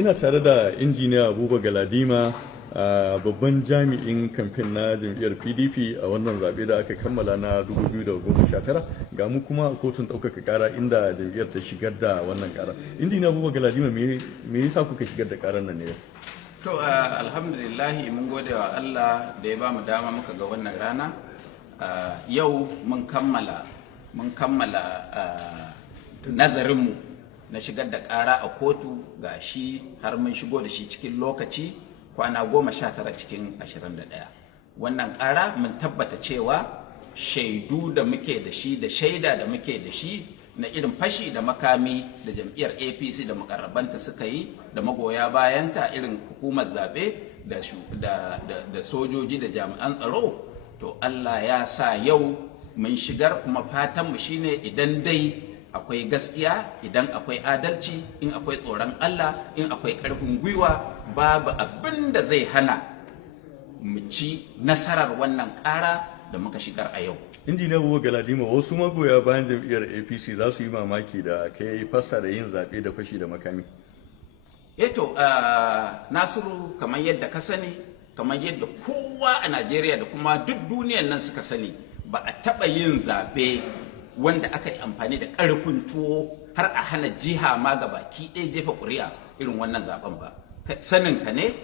ina tare da injiniya Buba Galadima, babban jami'in kamfen na jam'iyyar PDP a wannan zaɓe da aka kammala na 2019. Ga mu kuma a kotun ɗaukaka ƙara inda jam'iyyar ta shigar da wannan ƙara. Injiniya Buba Galadima, me yasa kuka shigar da ƙarar nan ne? To alhamdulillahi, mun gode wa Allah da ya ba mu dama muka ga wannan rana. Yau mun kammala nazarinmu na shigar da ƙara a kotu, ga shi har mun shigo da shi cikin lokaci kwana 19 cikin 21. Wannan ƙara mun tabbata cewa shaidu da muke da shi da shaida da muke da shi na irin fashi da makami da jam'iyyar APC da makarrabanta suka yi da magoya bayanta, irin hukumar zaɓe da sojoji da jami'an tsaro, to Allah ya sa yau mun shigar, kuma fatanmu shine idan dai akwai gaskiya, idan akwai adalci, in akwai tsoron Allah, in akwai ƙarfin gwiwa, babu abin da zai hana mu ci nasarar wannan ƙara da muka shigar a yau. Injiniya Buba Galadima, wasu magoya bayan jam'iyyar APC za su yi mamaki da kai fassa da yin zaɓe da fashi da makami. Eto, Nasiru, kamar yadda ka sani, kamar yadda kowa a Najeriya da kuma duk duniyan nan suka sani, ba a taɓa yin zaɓe wanda aka yi amfani da ƙarfin tuwo har a hana jiha ma ga baki ɗaya jefa ƙuri'a irin wannan zaben ba. Sanin ka ne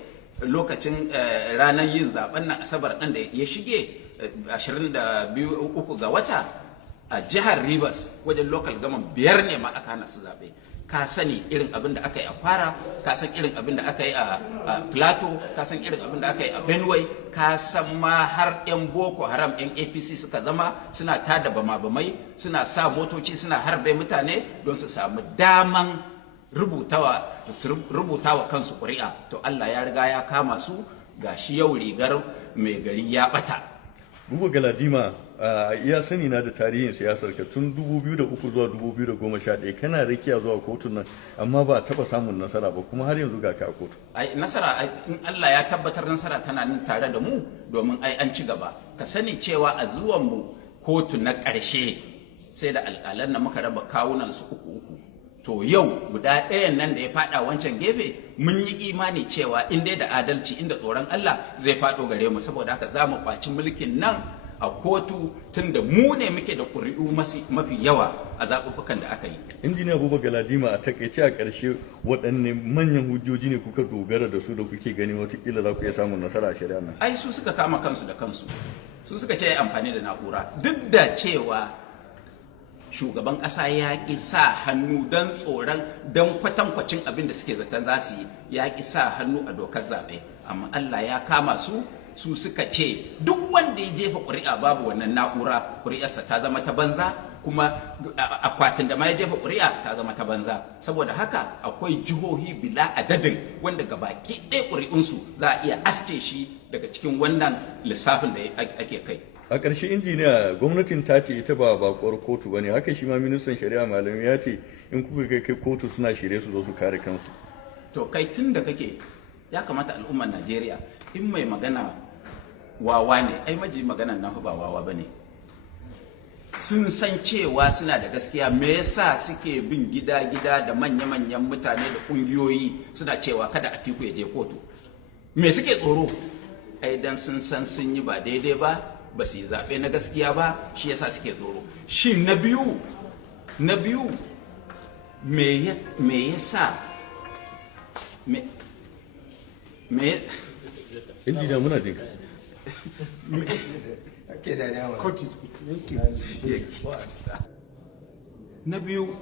lokacin ranar yin zaben nan Asabar ɗin da ya shige 23 ga wata a jihar Rivers wajen local government 5 ne ma aka hana su zaɓe. Ka sani irin abin da aka yi a Kwara, ka san irin abin da aka yi a Plateau, ka san irin abin da aka yi a Benue, ka san ma har 'yan Boko Haram 'yan APC suka zama suna tada bama-bamai, suna sa motoci suna harbe mutane don su samu daman rubutawa kansu ƙuri'a. To Allah ya riga ya kama su, ga shi yau rigar mai gari ya ɓata. Buba Galadima, iya sani na da tarihin siyasar ka tun 2003 zuwa 2011 kana rakiya zuwa kotun nan, amma ba taba samun nasara ba, kuma har yanzu ga ka a kotu. Nasara, in Allah ya tabbatar nasara tana nan tare da mu, domin an ci gaba. Ka sani cewa a zuwan mu kotu na ƙarshe sai da alƙalan na muka raba kawunan su uku. To yau guda ɗayan nan da ya faɗa wancan gefe, mun yi imani cewa in dai da adalci, inda tsoron Allah zai faɗo gare mu, saboda haka za mu kwaci mulkin nan a kotu, tun da mu ne muke da ƙuri'u mafi yawa a zaɓuɓɓukan da aka yi. Injiniya Buba Galadima, a takaice a ƙarshe waɗanne manyan hujjoji ne kuka dogara da su da kuke gani watakila za ku iya samun nasara a shari'a nan? Ai su suka kama kansu da kansu, su suka ce amfani da na'ura, duk da cewa shugaban ƙasa ya ƙi sa hannu don tsoron, don kwatankwacin abin da suke zaton za su yi, ya ƙi sa hannu a dokar zaɓe, amma Allah ya kama su suka ce duk wanda ya jefa ƙuri'a babu wannan na'ura, ƙuri'arsa ta zama ta banza, kuma akwatin da ma ya jefa ƙuri'a ta zama ta banza. Saboda haka akwai jihohi bila adadin wanda gabaki ɗaya ƙuri'unsu za a iya aske shi daga cikin wannan lissafin da ake kai. A ƙarshe, injiniya, gwamnatin ta ce ita ba bakuwar kotu ba ne, haka shi ma ministan shari'a Malami ya ce in kuka kai kotu suna shirye su zo su kare kansu. To kai tun da kake, ya kamata al'ummar Najeriya, in mai magana wawa ne, ai maji maganan nan ba wawa ba ne. Sun san cewa suna da gaskiya, me yasa suke bin gida-gida da manya-manyan mutane da ƙungiyoyi suna cewa kada Atiku ya je kotu? Me suke tsoro? Ai dan sun san sun yi ba daidai ba su yi zaɓe na gaskiya ba, shi yasa suke tsoro. Shin na biyu me yasa injiniya muna jin na biyu,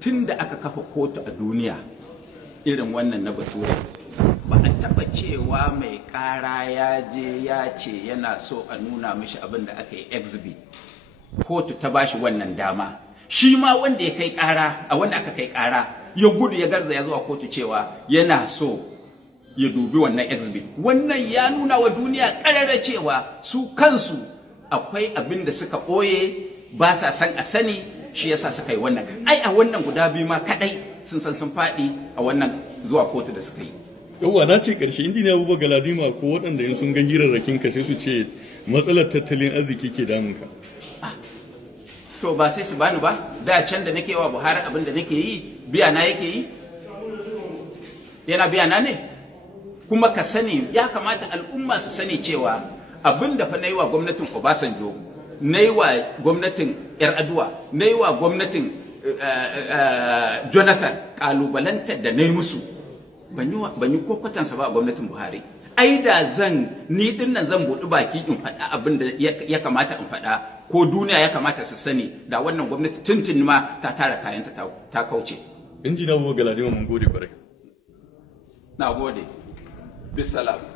tun da aka kafa kotu a duniya irin wannan na Bature, ba a taɓa cewa mai ƙara ya je ya ce yana so a nuna mishi abin da aka yi exhibit, kotu ta bashi wannan dama. Shi ma wanda ya kai ƙara, a wanda aka kai ƙara, ya gudu ya garza ya zuwa kotu cewa yana so ya dubi wannan exhibit. Wannan ya nuna wa duniya ƙarara cewa su kansu akwai abin da suka ɓoye, ba sa san a sani, shi yasa suka yi wannan. Ai a wannan guda biyu ma kaɗai sun san sun faɗi a wannan zuwa kotu da suka yi. Yawwa, na ce ƙarshe, injiniya Buba Galadima, ko waɗanda in sun ga hirarrakin ka sai su ce matsalar tattalin arziki ke damun ka. To ba sai su bani ba, da can da nake wa Buhari abin da nake yi, biya na yake yi. yana biya na ne? Kuma ka sani, ya kamata al'umma su sani cewa abin da fa na yi wa gwamnatin Obasanjo, na yi wa gwamnatin Yar'adua, na yi wa gwamnatin Jonathan, kalubalantar da na yi musu ban yi ko kwatansa ba a gwamnatin Buhari. Ai da ni dinnan zan buɗi baki in faɗa abin da ya kamata in faɗa, ko duniya ya kamata su sani, da wannan gwamnati tuntun ma ta tara kayanta ta kauce. Injina Buba Galadima, mun gode kwarai. Na gode. Bisalam.